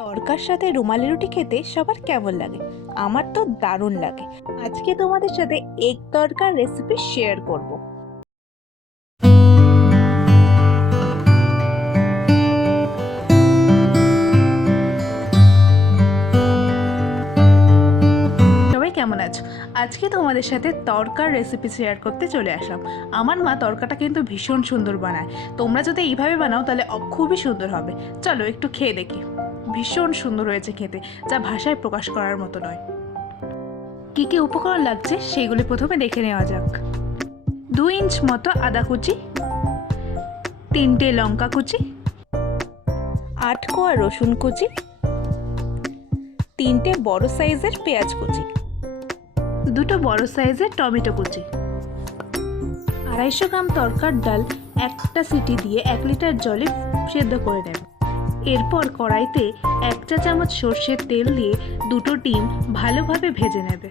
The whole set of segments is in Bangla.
তরকার সাথে রুমালি রুটি খেতে সবার কেমন লাগে? আমার তো দারুণ লাগে। আজকে তোমাদের সাথে এগ তরকার রেসিপি শেয়ার করব। সবাই কেমন আছো? আজকে তোমাদের সাথে তরকার রেসিপি শেয়ার করতে চলে আসলাম। আমার মা তরকাটা কিন্তু ভীষণ সুন্দর বানায়। তোমরা যদি এইভাবে বানাও তাহলে খুবই সুন্দর হবে। চলো একটু খেয়ে দেখি। ভীষণ সুন্দর হয়েছে খেতে, যা ভাষায় প্রকাশ করার মতো নয়। কী কী উপকরণ লাগছে সেইগুলি প্রথমে দেখে নেওয়া যাক। 2 ইঞ্চ মতো আদা কুচি, 3টে লঙ্কা কুচি, 8 কোয়া রসুন কুচি, 3টে বড় সাইজের পেঁয়াজ কুচি, 2টো বড় সাইজের টমেটো কুচি। 250 গ্রাম তরকার ডাল একটা সিটি দিয়ে 1 লিটার জলে সেদ্ধ করে নেব। এরপর কড়াইতে 1 চা চামচ সর্ষের তেল দিয়ে 2টো ডিম ভালোভাবে ভেজে নেবে।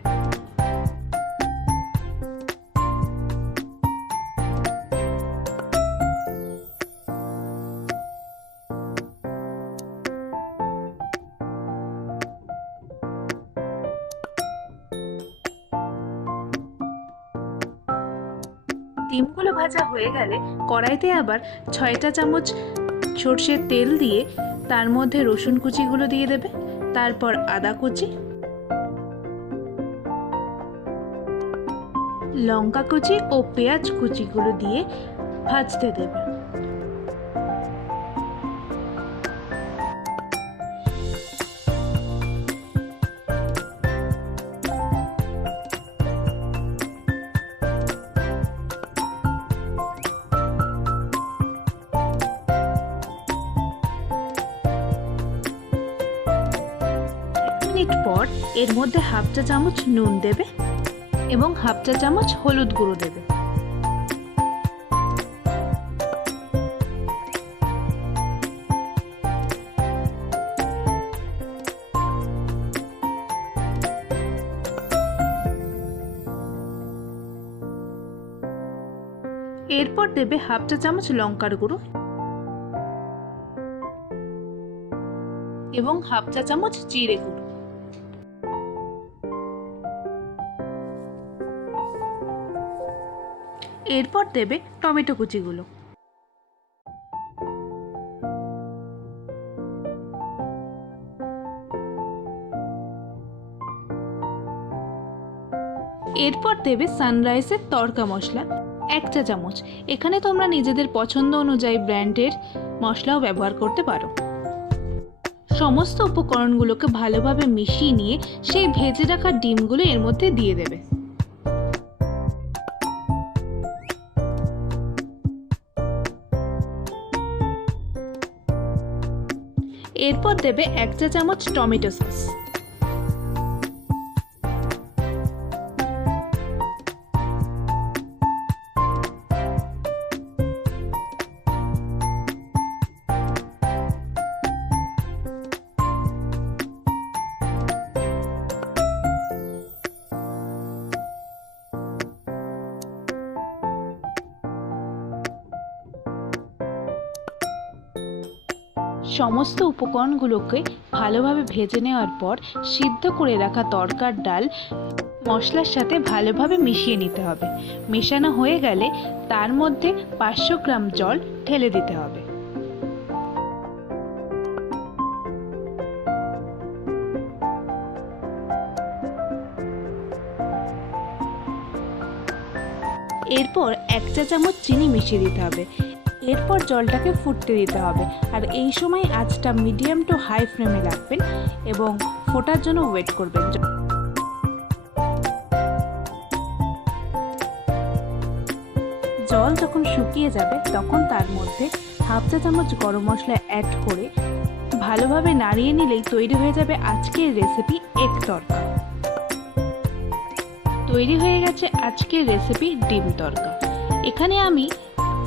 ডিমগুলো ভাজা হয়ে গেলে কড়াইতে আবার 6টা চামচ সর্ষের তেল দিয়ে তার মধ্যে রসুন কুচিগুলো দিয়ে দেবে। তারপর আদা কুচি, লঙ্কা কুচি ও পেঁয়াজ কুচিগুলো দিয়ে ভাজতে দেবে। মিনিট পর এর মধ্যে 1/2 চা চামচ নুন দেবে এবং 1/2 চা চামচ হলুদ গুঁড়ো দেবে। এরপর দেবে 1/2 চা চামচ লঙ্কার গুঁড়ো এবং 1/2 চা চামচ জিরে গুঁড়ো। এরপর দেবে টমেটো কুচিগুলো। এরপর দেবে সানরাইজের তড়কা মশলা 1 চা চামচ। এখানে তোমরা নিজেদের পছন্দ অনুযায়ী ব্র্যান্ডের মশলাও ব্যবহার করতে পারো। সমস্ত উপকরণগুলোকে ভালোভাবে মিশিয়ে নিয়ে সেই ভেজে রাখা ডিমগুলো এর মধ্যে দিয়ে দেবে। এরপর দেবে 1 চা চামচ টমেটো সস। সমস্ত উপকরণগুলোকে ভালোভাবে ভেজে নেওয়ার পর সিদ্ধ করে রাখা তরকার ডাল মশলার সাথে ভালোভাবে মিশিয়ে নিতে হবে। মেশানো হয়ে গেলে তার মধ্যে 500 গ্রাম জল ঢেলে দিতে হবে। এরপর 1 চা চামচ চিনি মিশিয়ে দিতে হবে। এরপর জলটাকে ফুটতে দিতে হবে, আর এই সময় আঁচটা মিডিয়াম টু হাই ফ্লেমে রাখবেন এবং ফোটার জন্য ওয়েট করবেন। জল যখন শুকিয়ে যাবে তখন তার মধ্যে 1/2 চা চামচ গরম মশলা অ্যাড করে ভালোভাবে নাড়িয়ে নিলেই তৈরি হয়ে যাবে আজকের রেসিপি এগ তরকা। তৈরি হয়ে গেছে আজকের রেসিপি ডিম তরকা। এখানে আমি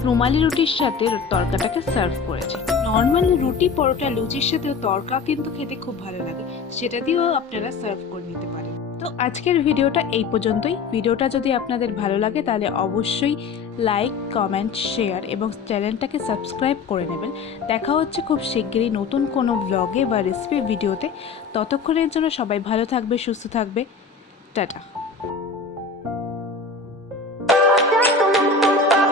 রুমালি রুটির সাথে তরকাটাকে সার্ভ করেছি। নর্মালি রুটি, পরোটা, লুচির সাথে তরকা কিন্তু খেতে খুব ভালো লাগে, সেটা দিয়েও আপনারা সার্ভ করে নিতে পারেন। তো আজকের ভিডিওটা এই পর্যন্তই। ভিডিওটা যদি আপনাদের ভালো লাগে তাহলে অবশ্যই লাইক, কমেন্ট, শেয়ার এবং চ্যানেলটাকে সাবস্ক্রাইব করে নেবেন। দেখা হচ্ছে খুব শিগগিরই নতুন কোনো ব্লগে বা রেসিপি ভিডিওতে। ততক্ষণের জন্য সবাই ভালো থাকবে, সুস্থ থাকবে। টাটা।